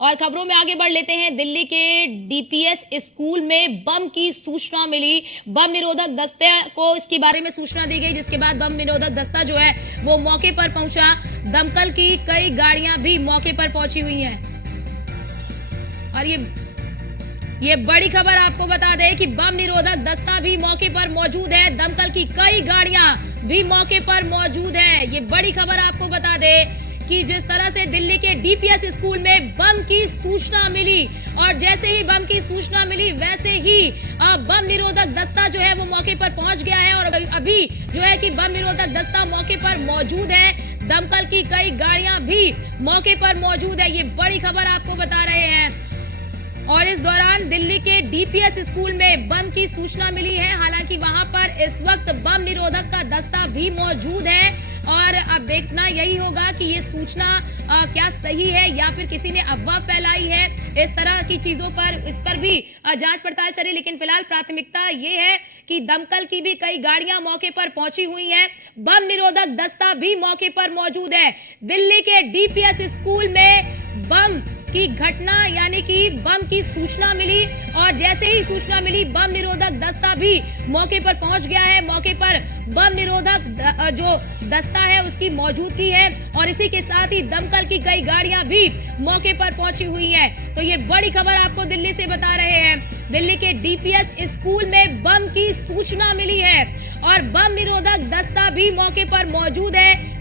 और खबरों में आगे बढ़ लेते हैं। दिल्ली के डीपीएस स्कूल में बम की सूचना मिली। बम निरोधक दस्ते को इसके बारे में सूचना दी गई, जिसके बाद बम निरोधक दस्ता जो है वो मौके पर पहुंचा। दमकल की कई गाड़ियां भी मौके पर पहुंची हुई हैं। और ये बड़ी खबर आपको बता दें कि बम निरोधक दस्ता भी मौके पर मौजूद है। दमकल की कई गाड़ियां भी मौके पर मौजूद है। ये बड़ी खबर आपको बता दें कि जिस तरह से दिल्ली के डीपीएस स्कूल में बम की सूचना मिली और जैसे ही बम की सूचना मिली वैसे ही बम निरोधक दस्ता जो है वो मौके पर पहुंच गया है। और अभी जो है कि बम निरोधक दस्ता मौके पर मौजूद है। दमकल की कई गाड़ियां भी मौके पर मौजूद है। ये बड़ी खबर आपको बता रहे हैं। और इस दौरान दिल्ली के डीपीएस स्कूल में बम की सूचना मिली है। हालांकि वहां पर इस वक्त बम निरोधक का दस्ता भी मौजूद है। और अब देखना यही होगा कि ये सूचना क्या सही है या फिर किसी ने अफवाह फैलाई है। इस तरह की चीजों पर इस पर भी जांच पड़ताल चले, लेकिन फिलहाल प्राथमिकता ये है कि दमकल की भी कई गाड़ियां मौके पर पहुंची हुई हैं। बम निरोधक दस्ता भी मौके पर मौजूद है। दिल्ली के डीपीएस स्कूल में बम की घटना यानी कि बम की सूचना मिली और जैसे ही सूचना मिली बम निरोधक दस्ता भी मौके पर पहुंच गया है। मौके पर बम निरोधक जो दस्ता है उसकी मौजूदगी है और इसी के साथ ही दमकल की कई गाड़ियां भी मौके पर पहुंची हुई हैं। तो ये बड़ी खबर आपको दिल्ली से बता रहे हैं। दिल्ली के डीपीएस स्कूल में बम की सूचना मिली है और बम निरोधक दस्ता भी मौके पर मौजूद है।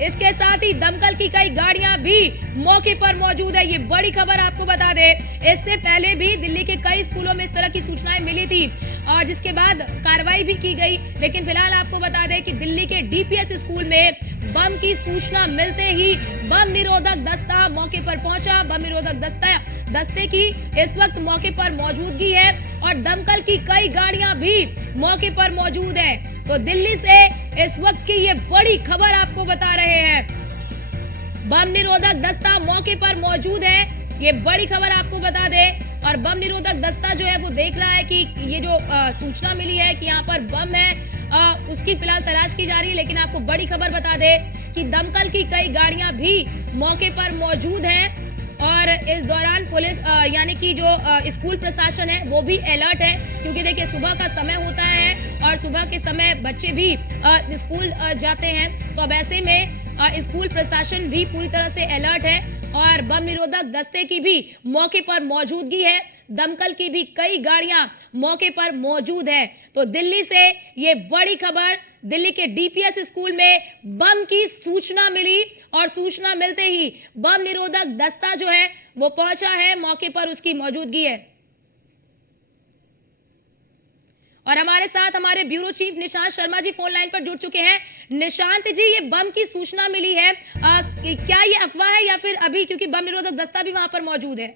इसके साथ ही दमकल की कई गाड़ियां भी मौके पर मौजूद है। ये बड़ी खबर आपको बता दें, इससे पहले भी दिल्ली के कई स्कूलों में इस तरह की सूचनाएं मिली थी और जिसके बाद कार्रवाई भी की गई। लेकिन फिलहाल आपको बता दें कि दिल्ली के डीपीएस स्कूल में बम की सूचना मिलते ही बम निरोधक दस्ता मौके पर पहुंचा। बम निरोधक दस्ते की इस वक्त मौके पर मौजूदगी है और दमकल की कई गाड़ियां भी मौके पर मौजूद है। तो दिल्ली से इस वक्त की ये बड़ी खबर आपको बता रहे हैं। बम निरोधक दस्ता मौके पर मौजूद है। ये बड़ी खबर आपको बता दें और बम निरोधक दस्ता जो है वो देख रहा है कि ये जो सूचना मिली है कि यहाँ पर बम है उसकी फिलहाल तलाश की जा रही है। लेकिन आपको बड़ी खबर बता दें कि दमकल की कई गाड़ियां भी मौके पर मौजूद हैं और इस दौरान पुलिस यानी कि जो स्कूल प्रशासन है वो भी अलर्ट है, क्योंकि देखिए सुबह का समय होता है और सुबह के समय बच्चे भी स्कूल जाते हैं। तो अब ऐसे में स्कूल प्रशासन भी पूरी तरह से अलर्ट है और बम निरोधक दस्ते की भी मौके पर मौजूदगी है। दमकल की भी कई गाड़ियां मौके पर मौजूद है। तो दिल्ली से ये बड़ी खबर, दिल्ली के डीपीएस स्कूल में बम की सूचना मिली और सूचना मिलते ही बम निरोधक दस्ता जो है वो पहुंचा है, मौके पर उसकी मौजूदगी है। और हमारे साथ हमारे bureau chief Nishant Sharma ji phone line पर जुड़ चुके हैं। निशांत जी, ये बम की सूचना मिली है, क्या ये अफवाह है या फिर अभी, क्योंकि बम निरोधक दस्ता भी वहां पर मौजूद है?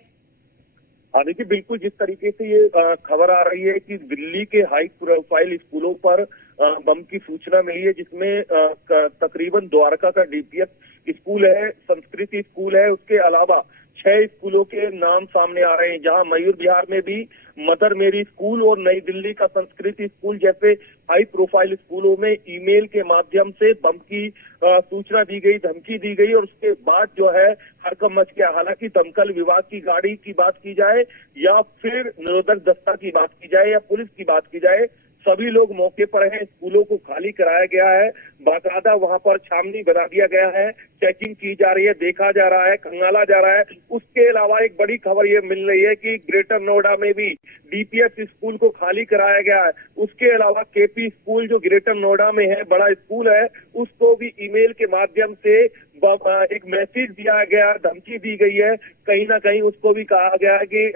हाँ देखिए, बिल्कुल जिस तरीके से ये खबर आ रही है कि दिल्ली के हाई प्रोफाइल स्कूलों पर बम की सूचना मिली है, जिसमें तकरीबन द्वारका का डीपीएस स्कूल है, संस्कृति स्कूल है, उसके अलावा 6 स्कूलों के नाम सामने आ रहे हैं, जहां मयूर विहार में भी मदर मेरी स्कूल और नई दिल्ली का संस्कृति स्कूल जैसे हाई प्रोफाइल स्कूलों में ईमेल के माध्यम से बम की सूचना दी गई, धमकी दी गई और उसके बाद जो है हड़कंप मच गया। हालांकि दमकल विभाग की गाड़ी की बात की जाए या फिर निरोधक दस्ता की बात की जाए या पुलिस की बात की जाए, सभी लोग मौके पर हैं। स्कूलों को खाली कराया गया है, बाकायदा वहां पर छावनी बना दिया गया है, चेकिंग की जा रही है, देखा जा रहा है, खंगाला जा रहा है। उसके अलावा एक बड़ी खबर ये मिल रही है कि ग्रेटर नोएडा में भी डीपीएस स्कूल को खाली कराया गया है। उसके अलावा केपी स्कूल जो ग्रेटर नोएडा में है, बड़ा स्कूल है, उसको भी ईमेल के माध्यम से एक मैसेज दिया गया, धमकी दी गई है। कहीं ना कहीं उसको भी कहा गया है कि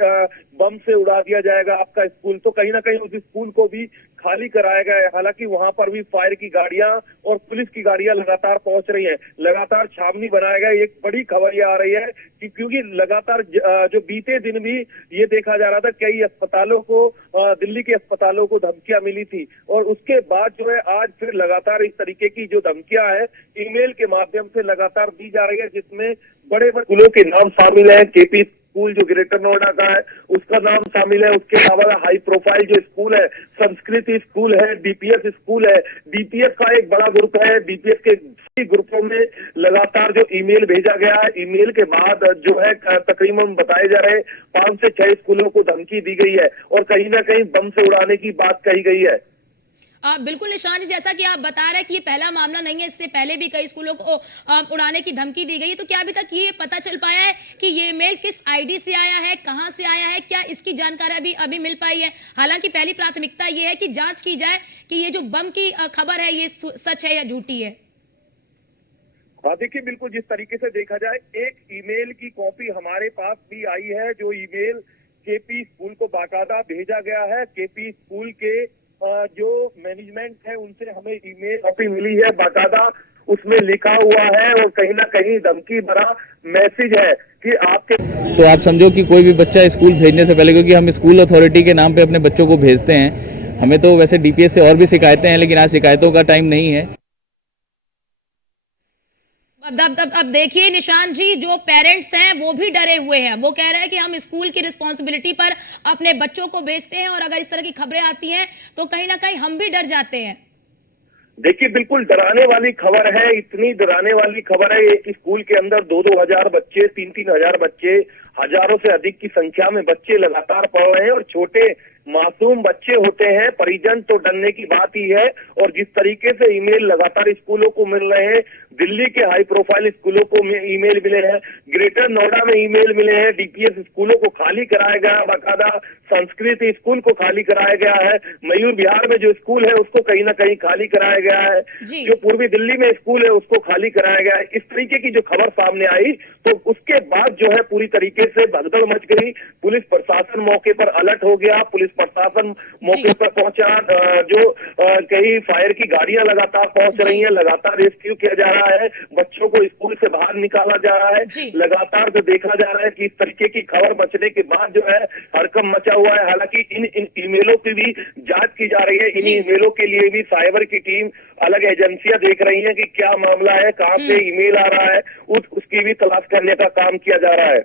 बम से उड़ा दिया जाएगा आपका स्कूल। तो कहीं ना कहीं उस स्कूल को भी खाली कराया गया है। हालांकि वहां पर भी फायर की गाड़ियां और पुलिस की गाड़ियां लगातार पहुंच रही हैं, लगातार छावनी बनाया गया। एक बड़ी खबर ये आ रही है कि क्योंकि लगातार जो बीते दिन भी ये देखा जा रहा था, कई अस्पतालों को, दिल्ली के अस्पतालों को धमकियां मिली थी और उसके बाद जो है आज फिर लगातार इस तरीके की जो धमकियां है ईमेल के माध्यम से लगातार दी जा रही है, जिसमें बड़े बड़े स्कूलों के नाम शामिल है। केपी स्कूल जो ग्रेटर नोएडा का है उसका नाम शामिल है। उसके अलावा हाई प्रोफाइल जो स्कूल है संस्कृत स्कूल है, डीपीएस स्कूल है। डीपीएस का एक बड़ा ग्रुप है। डीपीएस के ग्रुपों में लगातार जो ईमेल भेजा गया है, ईमेल के बाद जो है तकरीबन बताए जा रहे 5 से 6 स्कूलों को धमकी दी गई है और कहीं ना कहीं बम से उड़ाने की बात कही गई है। बिल्कुल निशान जी, जैसा कि आप बता रहे हैं कि ये पहला मामला नहीं है, इससे पहले भी कई स्कूलों को उड़ाने की धमकी दी गई है। तो क्या अभी तक ये पता चल पाया है कि ये मेल किस आईडी से आया है, कहां से आया है? क्या इसकी जानकारी अभी मिल पाई है? हालांकि पहली प्राथमिकता ये है कि जांच की जाए कि ये जो बम की खबर है ये सच है या झूठी है। हाँ देखिए, बिल्कुल जिस तरीके से देखा जाए, एक ईमेल की कॉपी हमारे पास भी आई है, जो ईमेल केपी स्कूल को बाकायदा भेजा गया है। केपी स्कूल के जो मैनेजमेंट है उनसे हमें ईमेल कॉपी मिली है बाकायदा, उसमें लिखा हुआ है और कहीं ना कहीं धमकी भरा मैसेज है कि आपके। तो आप समझो कि कोई भी बच्चा स्कूल भेजने से पहले, क्योंकि हम स्कूल अथॉरिटी के नाम पे अपने बच्चों को भेजते हैं, हमें तो वैसे डीपीएस से और भी शिकायतें हैं, लेकिन आज शिकायतों का टाइम नहीं है। अब देखिए निशान जी, जो पेरेंट्स हैं वो भी डरे हुए हैं। वो कह रहे हैं कि हम स्कूल की रिस्पॉन्सिबिलिटी पर अपने बच्चों को भेजते हैं और अगर इस तरह की खबरें आती हैं तो कहीं ना कहीं हम भी डर जाते हैं। देखिए, बिल्कुल डराने वाली खबर है। इतनी डराने वाली खबर है। एक स्कूल के अंदर 2-2 हजार बच्चे, 3-3 हजार बच्चे, हजारों से अधिक की संख्या में बच्चे लगातार पढ़ रहे हैं और छोटे मासूम बच्चे होते हैं। परिजन तो डरने की बात ही है। और जिस तरीके से ईमेल लगातार स्कूलों को मिल रहे हैं, दिल्ली के हाई प्रोफाइल स्कूलों को ईमेल मिले हैं, ग्रेटर नोएडा में ईमेल मिले हैं, डीपीएस स्कूलों को खाली कराया गया, बाकायदा संस्कृत स्कूल को खाली कराया गया है, मयूर विहार में जो स्कूल है उसको कहीं ना कहीं खाली कराया गया है, जो पूर्वी दिल्ली में स्कूल है उसको खाली कराया गया है। इस तरीके की जो खबर सामने आई तो उसके बाद जो है पूरी तरीके से भगदड़ मच गई। पुलिस प्रशासन मौके पर अलर्ट हो गया। पुलिस प्रशासन मौके पर पहुंचा। जो कई फायर की गाड़ियां लगातार पहुंच रही हैं, लगातार रेस्क्यू किया जा रहा है, बच्चों को स्कूल से बाहर निकाला जा रहा है। लगातार जो देखा जा रहा है कि इस तरीके की खबर बचने के बाद जो है हड़कंप मचा हुआ है। हालांकि इन ईमेलों की भी जांच की जा रही है। इन ईमेलों के लिए भी साइबर की टीम, अलग एजेंसियां देख रही हैं कि क्या मामला है, कहां से ईमेल आ रहा है, उसकी भी तलाश करने का काम किया जा रहा है।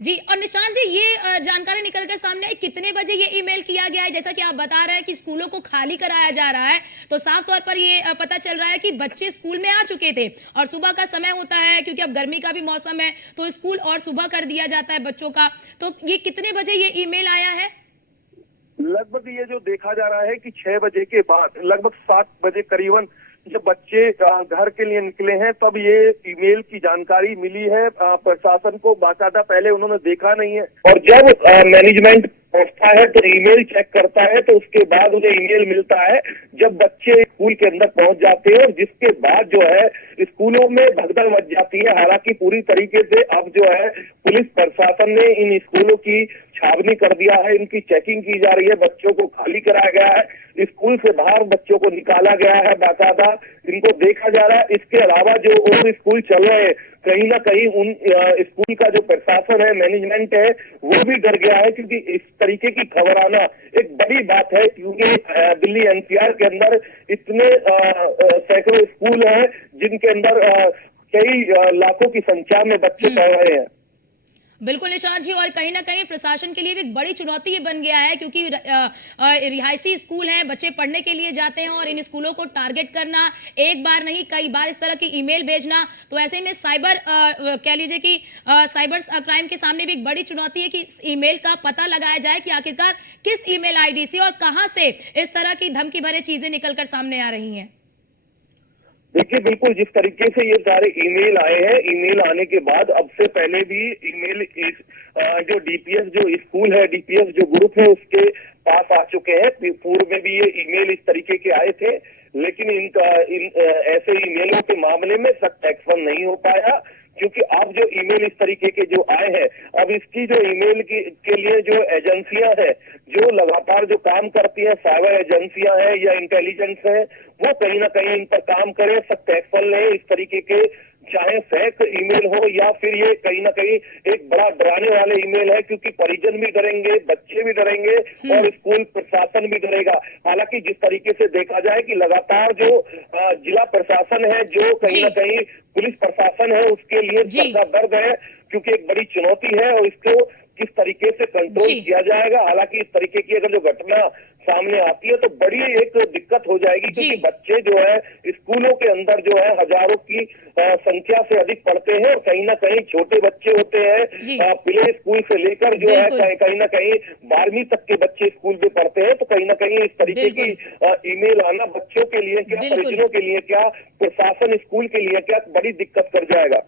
जी, और निशान जी, ये जानकारी निकल कर सामने आई कितने बजे ये ईमेल किया गया है? जैसा कि आप बता रहे हैं कि स्कूलों को खाली कराया जा रहा है, तो साफ तौर पर ये पता चल रहा है कि बच्चे स्कूल में आ चुके थे और सुबह का समय होता है, क्योंकि अब गर्मी का भी मौसम है, तो स्कूल और सुबह कर दिया जाता है बच्चों का। तो ये कितने बजे ये ईमेल आया है? लगभग ये जो देखा जा रहा है कि 6 बजे के बाद, लगभग 7 बजे करीबन जब बच्चे घर के लिए निकले हैं तब ये ईमेल की जानकारी मिली है प्रशासन को। बाकायदा पहले उन्होंने देखा नहीं है और जब मैनेजमेंट पहुंचता है तो ईमेल चेक करता है, तो उसके बाद उन्हें ईमेल मिलता है जब बच्चे स्कूल के अंदर पहुंच जाते हैं और जिसके बाद जो है स्कूलों में भगदड़ मच जाती है। हालांकि पूरी तरीके से अब जो है पुलिस प्रशासन ने इन स्कूलों की छावनी कर दिया है, इनकी चेकिंग की जा रही है, बच्चों को खाली कराया गया है, स्कूल से बाहर बच्चों को निकाला गया है, बाकायदा इनको देखा जा रहा है। इसके अलावा जो और स्कूल चल रहे हैं, कहीं ना कहीं उन स्कूल का जो प्रशासन है, मैनेजमेंट है, वो भी डर गया है, क्योंकि इस तरीके की खबर आना एक बड़ी बात है। क्योंकि दिल्ली एनसीआर के अंदर इतने सैकड़ों स्कूल हैं जिनके अंदर कई लाखों की संख्या में बच्चे पढ़ रहे हैं। बिल्कुल निशांत जी, और कहीं ना कहीं प्रशासन के लिए भी एक बड़ी चुनौती ये बन गया है, क्योंकि रिहायशी स्कूल हैं, बच्चे पढ़ने के लिए जाते हैं और इन स्कूलों को टारगेट करना, एक बार नहीं कई बार इस तरह की ईमेल भेजना, तो ऐसे में साइबर कह लीजिए कि साइबर क्राइम के सामने भी एक बड़ी चुनौती है कि इस ईमेल का पता लगाया जाए कि आखिरकार किस ईमेल आईडी से और कहां से इस तरह की धमकी भरे चीजें निकलकर सामने आ रही हैं। देखिए, बिल्कुल जिस तरीके से ये सारे ईमेल आए हैं, ईमेल आने के बाद अब से पहले भी ईमेल जो डीपीएस जो स्कूल है, डीपीएस जो ग्रुप है उसके पास आ चुके हैं। पूर्व में भी ये ईमेल इस तरीके के आए थे, लेकिन ऐसे ईमेलों के मामले में सख्त एक्शन नहीं हो पाया, क्योंकि अब जो ईमेल इस तरीके के जो आए हैं, अब इसकी जो ईमेल के लिए जो एजेंसियां हैं, जो लगातार जो काम करती हैं, साइबर एजेंसियां हैं या इंटेलिजेंस है, वो कहीं ना कहीं इन पर काम करें, सख्त एक्शन लें। इस तरीके के चाहे फेक ईमेल हो या फिर ये कहीं ना कहीं एक बड़ा डराने वाले ईमेल है, क्योंकि परिजन भी डरेंगे, बच्चे भी डरेंगे और स्कूल प्रशासन भी डरेगा। हालांकि जिस तरीके से देखा जाए कि लगातार जो जिला प्रशासन है, जो कहीं ना कहीं पुलिस प्रशासन है, उसके लिए सर का दर्द है, क्योंकि एक बड़ी चुनौती है और इसको किस तरीके से कंट्रोल जी। किया जाएगा। हालांकि इस तरीके की अगर जो घटना सामने आती है तो बड़ी एक दिक्कत हो जाएगी, क्योंकि जी। बच्चे जो है स्कूलों के अंदर जो है हजारों की संख्या से अधिक पढ़ते हैं और कहीं ना कहीं छोटे बच्चे होते जी। हैं, प्ले स्कूल से लेकर जो है बिल्कुल। कहीं ना कहीं 12वीं तक के बच्चे स्कूल में पढ़ते हैं, तो कहीं ना कहीं इस तरीके की ईमेल आना बच्चों के लिए क्या, बिल्कुल। परिजनों के लिए क्या, प्रशासन स्कूल के लिए क्या बड़ी दिक्कत कर जाएगा।